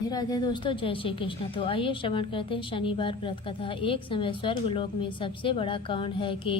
राधे राधे दोस्तों, जय श्री कृष्ण। तो आइए श्रवण करते हैं शनिवार व्रत कथा। एक समय स्वर्गलोक में सबसे बड़ा कौन है कि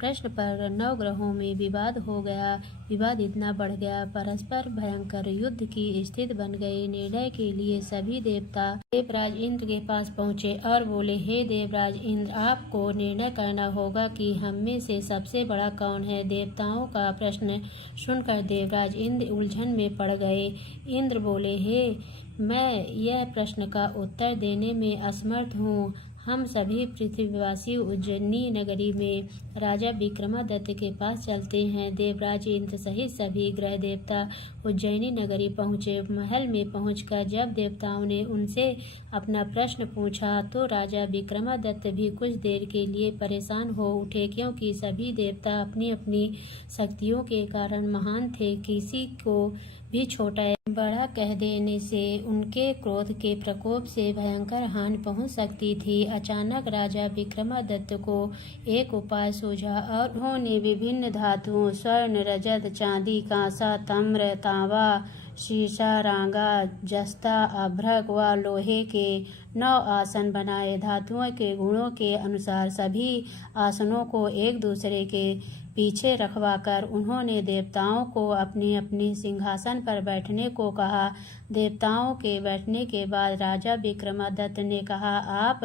प्रश्न पर 9 ग्रहों में विवाद हो गया। विवाद इतना बढ़ गया, परस्पर भयंकर युद्ध की स्थिति बन गई। निर्णय के लिए सभी देवता देवराज इंद्र के पास पहुँचे और बोले, हे देवराज इंद्र, आपको निर्णय करना होगा कि हम में से सबसे बड़ा कौन है। देवताओं का प्रश्न सुनकर देवराज इंद्र उलझन में पड़ गए। इंद्र बोले, हे मैं यह प्रश्न का उत्तर देने में असमर्थ हूँ। हम सभी पृथ्वीवासी उज्जैनी नगरी में राजा विक्रमादित्य के पास चलते हैं। देवराज इंद्र सहित सभी ग्रह देवता उज्जैनी नगरी पहुँचे। महल में पहुँचकर जब देवताओं ने उनसे अपना प्रश्न पूछा तो राजा विक्रमादित्य भी कुछ देर के लिए परेशान हो उठे, क्योंकि सभी देवता अपनी अपनी शक्तियों के कारण महान थे। किसी को भी छोटा बड़ा कह देने से उनके क्रोध के प्रकोप से भयंकर हानि पहुंच सकती थी। अचानक राजा विक्रमादित्य को एक उपाय सूझा और उन्होंने विभिन्न धातुओं स्वर्ण, रजत, चांदी, कांसा, ताम्र, तांबा, शीशा, रांगा, जस्ता, अभ्रक व लोहे के 9 आसन बनाए। धातुओं के गुणों के अनुसार सभी आसनों को एक दूसरे के पीछे रखवाकर उन्होंने देवताओं को अपने अपने सिंहासन पर बैठने को कहा। देवताओं के बैठने के बाद राजा विक्रमादित्य ने कहा, आप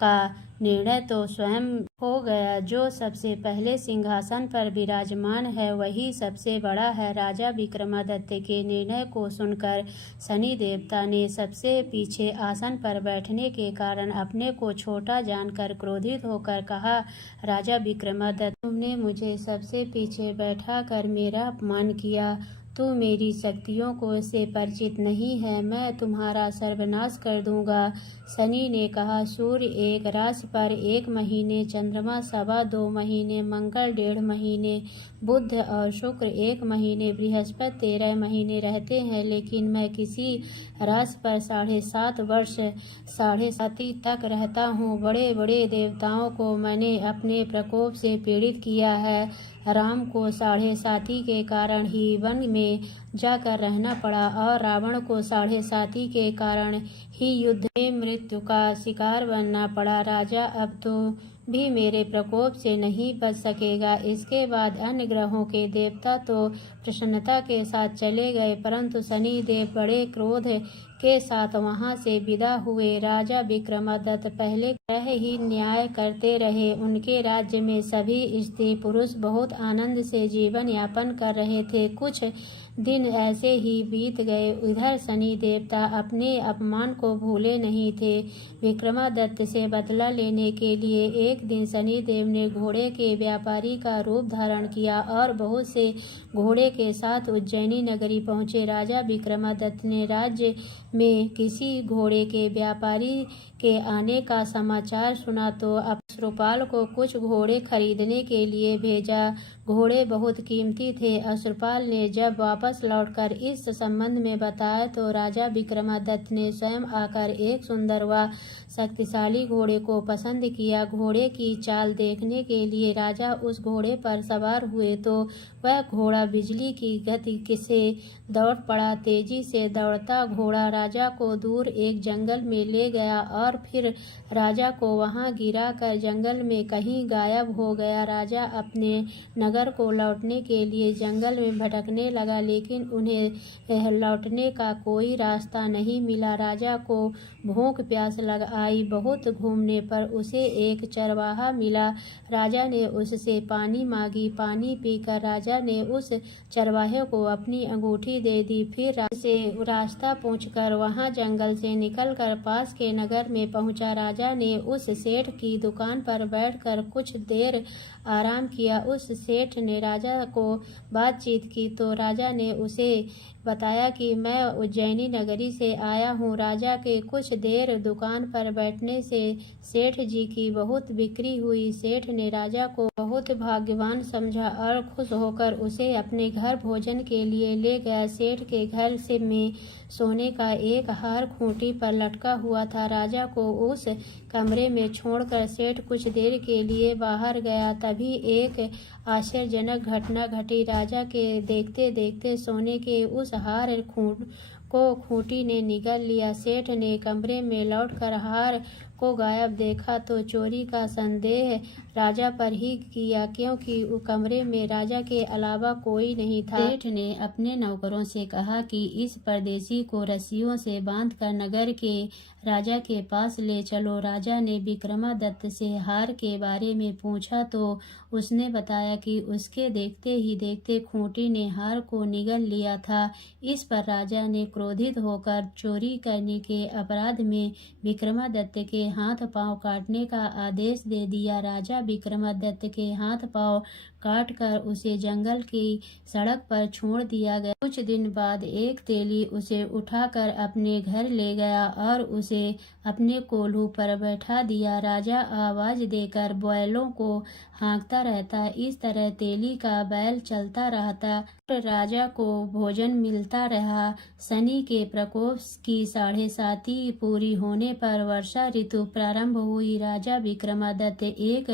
का निर्णय तो स्वयं हो गया। जो सबसे पहले सिंहासन पर विराजमान है वही सबसे बड़ा है। राजा विक्रमादित्य के निर्णय को सुनकर शनि देवता ने सबसे पीछे आसन पर बैठने के कारण अपने को छोटा जानकर क्रोधित होकर कहा, राजा विक्रमादित्य, तुमने मुझे सबसे पीछे बैठा कर मेरा अपमान किया। तू मेरी शक्तियों को से परिचित नहीं है। मैं तुम्हारा सर्वनाश कर दूंगा। शनि ने कहा, सूर्य एक राशि पर 1 महीने, चंद्रमा 2.25 महीने, मंगल 1.5 महीने, बुध और शुक्र 1 महीने, बृहस्पति 13 महीने रहते हैं, लेकिन मैं किसी राशि पर 7.5 वर्ष 7.5 तक रहता हूँ। बड़े बड़े देवताओं को मैंने अपने प्रकोप से पीड़ित किया है। राम को 7.5 के कारण ही वन में जाकर रहना पड़ा और रावण को 7.5 के कारण ही युद्ध में मृत्यु का शिकार बनना पड़ा। राजा अब तो भी मेरे प्रकोप से नहीं बच सकेगा। इसके बाद अन्य ग्रहों के देवता तो प्रसन्नता के साथ चले गए, परंतु शनि देव बड़े क्रोध के साथ वहां से विदा हुए। राजा विक्रमादित्य पहले ग्रह ही न्याय करते रहे। उनके राज्य में सभी स्त्री पुरुष बहुत आनंद से जीवन यापन कर रहे थे। कुछ दिन ऐसे ही बीत गए। इधर शनि देवता अपने अपमान को भूले नहीं थे। विक्रमादित्य से बदला लेने के लिए एक दिन शनि देव ने घोड़े के व्यापारी का रूप धारण किया और बहुत से घोड़े के साथ उज्जैनी नगरी पहुँचे। राजा विक्रमादित्य ने राज्य में किसी घोड़े के व्यापारी के आने का समाचार सुना तो अश्रुपाल को कुछ घोड़े खरीदने के लिए भेजा। घोड़े बहुत कीमती थे। अश्रुपाल ने जब वापस लौटकर इस संबंध में बताया तो राजा विक्रमादित्य ने स्वयं आकर एक सुंदर व शक्तिशाली घोड़े को पसंद किया। घोड़े की चाल देखने के लिए राजा उस घोड़े पर सवार हुए तो वह घोड़ा बिजली की गति से दौड़ पड़ा। तेजी से दौड़ता घोड़ा राजा को दूर एक जंगल में ले गया और फिर राजा को वहां गिरा कर जंगल में कहीं गायब हो गया। राजा अपने नगर को लौटने के लिए जंगल में भटकने लगा, लेकिन उन्हें लौटने का कोई रास्ता नहीं मिला। राजा को भूख प्यास लग आई। बहुत घूमने पर उसे एक चरवाहा मिला। राजा ने उससे पानी मांगी। पानी पीकर राजा ने उस चरवाहे को अपनी अंगूठी दे दी। फिर से रास्ता पूछकर वहां जंगल से निकलकर पास के नगर में पहुंचा। राजा ने उस सेठ की दुकान पर बैठकर कुछ देर आराम किया। उस सेठ ने राजा को बातचीत की तो राजा ने उसे बताया कि मैं उज्जैनी नगरी से आया हूँ। राजा के कुछ देर दुकान पर बैठने से सेठ जी की बहुत बिक्री हुई। सेठ ने राजा को बहुत भाग्यवान समझा और खुश होकर उसे अपने घर भोजन के लिए ले गया। सेठ के घर से में सोने का एक हार खूंटी पर लटका हुआ था। राजा को उस कमरे में छोड़कर सेठ कुछ देर के लिए बाहर गया। तभी एक आश्चर्यजनक घटना घटी। राजा के देखते देखते सोने के उस हार को खूंटी ने निगल लिया। सेठ ने कमरे में लौटकर हार को गायब देखा तो चोरी का संदेह राजा पर ही किया, क्योंकि कमरे में राजा के अलावा कोई नहीं था। सेठ ने अपने नौकरों से कहा कि इस परदेसी को रस्सियों से बांधकर नगर के राजा के पास ले चलो। राजा ने विक्रमादित्य से हार के बारे में पूछा तो उसने बताया कि उसके देखते ही देखते खूंटी ने हार को निगल लिया था। इस पर राजा ने क्रोधित होकर चोरी करने के अपराध में विक्रमादित्य के हाथ पांव काटने का आदेश दे दिया। राजा विक्रमादित्य के हाथ पांव काटकर उसे जंगल की सड़क पर छोड़ दिया गया। कुछ दिन बाद एक तेली उसे उठाकर अपने घर ले गया और उसे अपने कोल्हू पर बैठा दिया। राजा आवाज देकर बैलों को हाँकता रहता। इस तरह तेली का बैल चलता रहता। राजा को भोजन मिलता रहा। शनि के प्रकोप की 7.5 पूरी होने पर वर्षा ऋतु प्रारंभ हुई। राजा विक्रमादित्य एक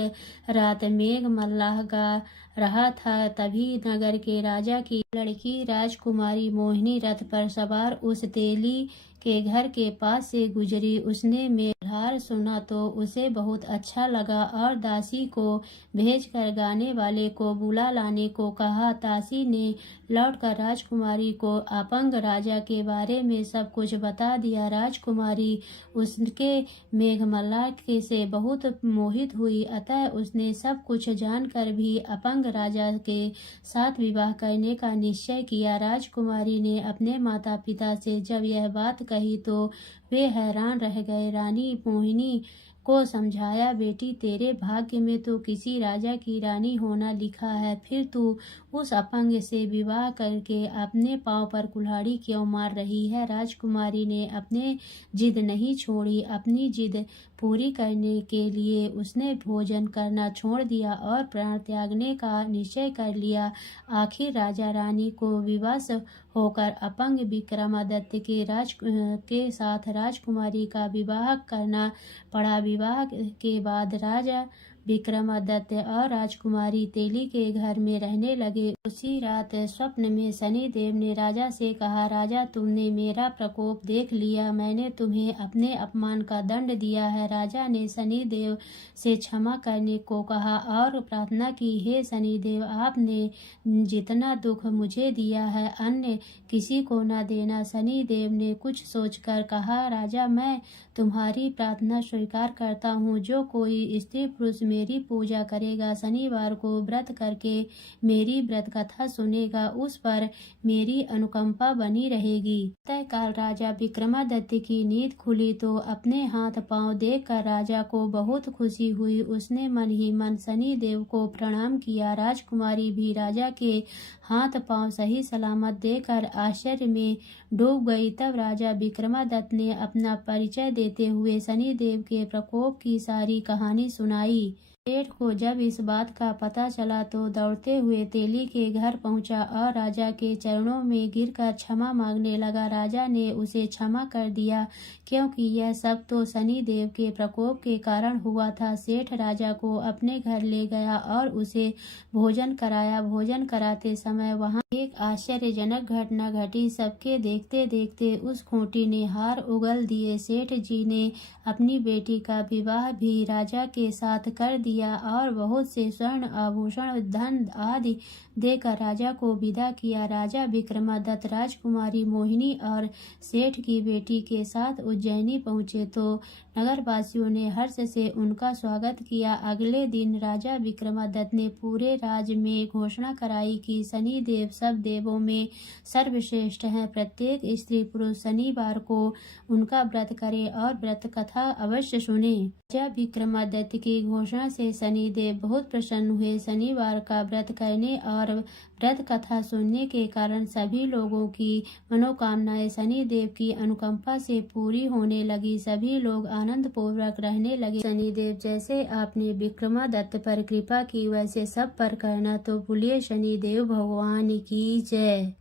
रात मेघ मल्लाह गा रहा था, तभी नगर के राजा की लड़की राजकुमारी मोहिनी रथ पर सवार उस तेली के घर के पास से गुजरी। उसने मेघहार सुना तो उसे बहुत अच्छा लगा और दासी को भेजकर गाने वाले को बुला लाने को कहा। दासी ने लौटकर राजकुमारी को अपंग राजा के बारे में सब कुछ बता दिया। राजकुमारी उसके मेघमल्लाह से बहुत मोहित हुई, अतः उसने सब कुछ जानकर भी अपंग राजा के साथ विवाह करने का निश्चय किया। राजकुमारी ने अपने माता पिता से जब यह बात कही तो वे हैरान रह गए। रानी मोहिनी को समझाया, बेटी तेरे भाग्य में तो किसी राजा की रानी होना लिखा है, फिर तू उस अपंग से विवाह करके अपने पांव पर कुल्हाड़ी क्यों मार रही है। राजकुमारी ने अपने जिद नहीं छोड़ी। अपनी जिद पूरी करने के लिए उसने भोजन करना छोड़ दिया और प्राण त्यागने का निश्चय कर लिया। आखिर राजा रानी को विवश होकर अपंग विक्रमादित्य के साथ राजकुमारी का विवाह करना पड़ा। विवाह के बाद राजा विक्रमादित्य और राजकुमारी तेली के घर में रहने लगे। उसी रात स्वप्न में शनिदेव ने राजा से कहा, राजा तुमने मेरा प्रकोप देख लिया, मैंने तुम्हें अपने अपमान का दंड दिया है। राजा ने शनिदेव से क्षमा करने को कहा और प्रार्थना की, हे शनिदेव आपने जितना दुख मुझे दिया है अन्य किसी को न देना। शनिदेव ने कुछ सोचकर कहा, राजा मैं तुम्हारी प्रार्थना स्वीकार करता हूँ। जो कोई स्त्री पुरुष मेरी पूजा करेगा, शनिवार को व्रत करके मेरी व्रत कथा सुनेगा, उस पर मेरी अनुकंपा बनी रहेगी। प्रातःकाल राजा विक्रमादित्य की नींद खुली तो अपने हाथ पांव देखकर राजा को बहुत खुशी हुई। उसने मन ही मन शनिदेव को प्रणाम किया। राजकुमारी भी राजा के हाथ पांव सही सलामत देखकर आश्चर्य में डूब गई। तब राजा विक्रमादित्य ने अपना परिचय देते हुए शनिदेव के प्रकोप की सारी कहानी सुनाई। सेठ को जब इस बात का पता चला तो दौड़ते हुए तेली के घर पहुंचा और राजा के चरणों में गिरकर क्षमा मांगने लगा। राजा ने उसे क्षमा कर दिया, क्योंकि यह सब तो शनिदेव के प्रकोप के कारण हुआ था। सेठ राजा को अपने घर ले गया और उसे भोजन कराया। भोजन कराते समय वहां एक आश्चर्यजनक घटना घटी। सबके देखते देखते उस खूंटी ने हार उगल दिए। सेठ जी ने अपनी बेटी का विवाह भी राजा के साथ कर दिया और बहुत से स्वर्ण आभूषण धन आदि देकर राजा को विदा किया। राजा विक्रमादित्य राजकुमारी मोहिनी और सेठ की बेटी के साथ उज्जैनी पहुंचे तो नगरवासियों ने हर्ष से उनका स्वागत किया। अगले दिन राजा विक्रमादित्य ने पूरे राज्य में घोषणा कराई कि शनिदेव सब देवों में सर्वश्रेष्ठ हैं। प्रत्येक स्त्री पुरुष शनिवार को उनका व्रत करे और व्रत कथा अवश्य सुने। राजा विक्रमादित्य की घोषणा से शनिदेव बहुत प्रसन्न हुए। शनिवार का व्रत करने और व्रत कथा सुनने के कारण सभी लोगों की मनोकामनाएं शनिदेव की अनुकंपा से पूरी होने लगी। सभी लोग आनंद पूर्वक रहने लगे। शनिदेव जैसे आपने विक्रमादित्य पर कृपा की वैसे सब पर करना। तो बोलिए शनिदेव भगवान की जय।